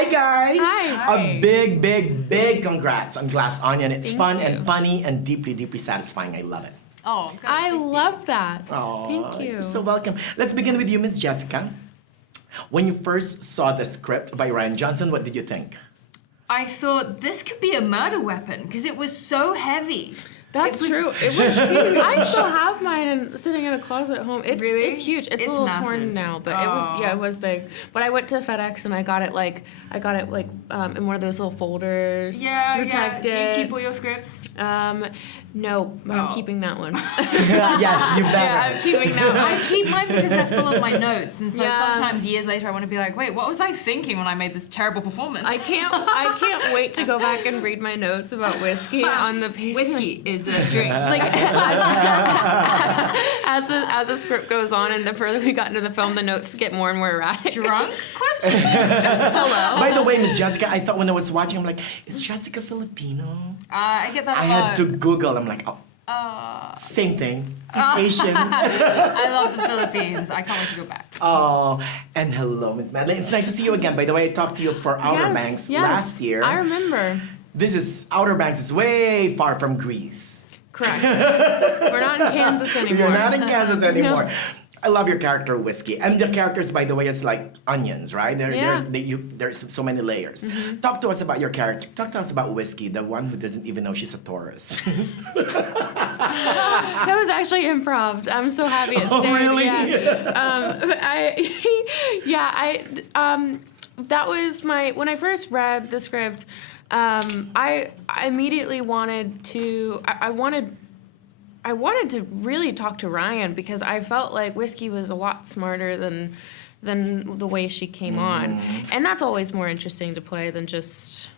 Hi guys! Hi. A big congrats on Glass Onion. It's Thank fun you. and funny and deeply satisfying. I love it. Oh, good. I Thank you. love that. Aw, Thank you. You're so welcome. Let's begin with you, Miss Jessica. When you first saw the script by Ryan Johnson, what did you think? I thought this could be a murder weapon because it was so heavy. That's It was- true. It was huge. I still have mine sitting in a closet at home. It's Really? it's huge. It's a It's little massive. torn now, but Oh. it was big. But I went to FedEx and I got it in one of those little folders. Yeah, to yeah. protect Do you it. keep all your scripts? No, but I'm Oh. keeping that one. Yes, you better. Yeah, I'm keeping that I one. keep mine because they're full of my notes, and so Yeah. sometimes years later I want to be like, wait, what was I thinking when I made this terrible performance? I can't wait to go back and read my notes about whiskey on the page. Whiskey is a drink. Like as the script goes on and the further we got into the film, the notes get more and more erratic. Drunk? Question. Hello. By the way, Miss Jessica, I thought when I was watching, I'm like, is Jessica Filipino? I get that a I lot. had to Google. I'm like, oh, same thing. He's Asian. I love the Philippines. I can't wait to go back. Oh, and hello, Miss Madelyn. It's nice to see you again. By the way, I talked to you for Outer Yes, Banks yes. last year. I remember. This is Outer Banks is way far from Greece. Correct. We're not in Kansas anymore. You're not in Kansas anymore. I love your character, Whiskey. And the characters, by the way, is like onions, right? Yeah. There's so many layers. Talk to us about your character. Talk to us about Whiskey, the one who doesn't even know she's a Taurus. That was actually improv. I'm so happy it Oh, stayed. really? Yeah. That was when I first read the script, I immediately wanted to, I wanted to really talk to Ryan because I felt like Whiskey was a lot smarter than the way she came on, and that's always more interesting to play than just,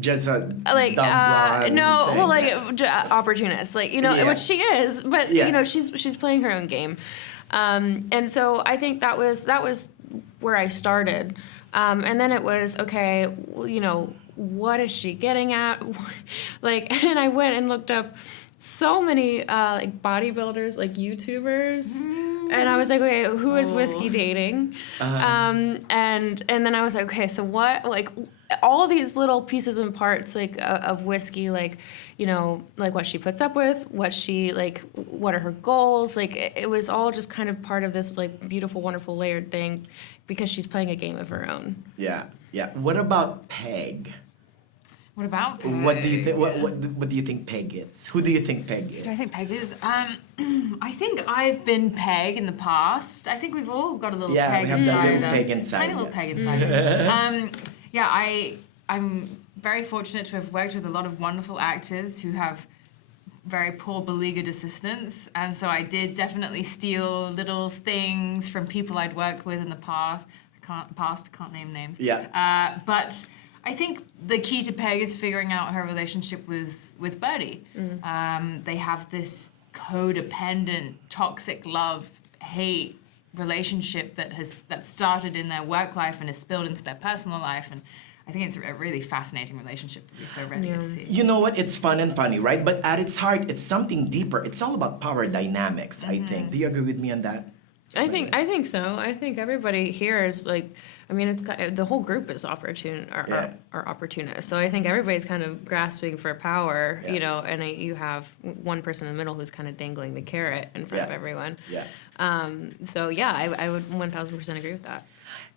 Just a like dumb blonde no, thing. well, like opportunist, like Yeah. which she is, but Yeah. she's playing her own game, and so I think that was where I started, and then it was okay, what is she getting at, like, and I went and looked up so many like bodybuilders, like YouTubers. And I was like, okay, who is Whiskey dating? And then I was like, okay, so what, like, all these little pieces and parts, like, of Whiskey, like, like what she puts up with, what are her goals? Like, it was all just kind of part of this, like, beautiful, wonderful, layered thing because she's playing a game of her own. Yeah. What about Peg? What about Peg? What do you think? What do you think Peg is? Who do you think Peg is? Do I think Peg is? I think I've been Peg in the past. I think we've all got a little Yeah, Peg we have inside that little us. Peg inside, Tiny little yes. Peg inside us. I'm very fortunate to have worked with a lot of wonderful actors who have very poor beleaguered assistants, and so I did definitely steal little things from people I'd worked with in the past. Can't name names. Yeah. But I think the key to Peg is figuring out her relationship with Birdie. They have this codependent, toxic love-hate relationship that started in their work life and is spilled into their personal life. And I think it's a really fascinating relationship that we so rarely get to see. You know what? It's fun and funny, right? But at its heart, it's something deeper. It's all about power dynamics, I think. Do you agree with me on that? I think so. I think everybody here is like, I mean, the whole group is are opportunists. So I think everybody's kind of grasping for power, and you have one person in the middle who's kind of dangling the carrot in front of everyone. Yeah. So yeah, I would 1,000% agree with that.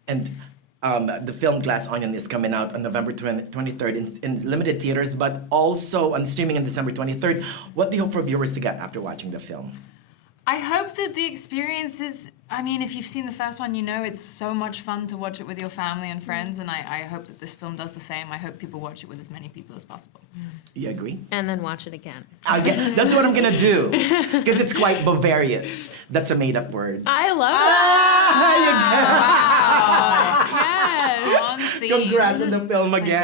And the film Glass Onion is coming out on November 23rd in limited theaters, but also on streaming on December 23rd. What do you hope for viewers to get after watching the film? I hope that the experience is, I mean, if you've seen the first one, it's so much fun to watch it with your family and friends, and I hope that this film does the same. I hope people watch it with as many people as possible. You agree? And then watch it again. That's what I'm gonna do, because it's quite Bavarious. That's a made-up word. I love Ah, it. Wow. Yes. On theme. Congrats on the film again.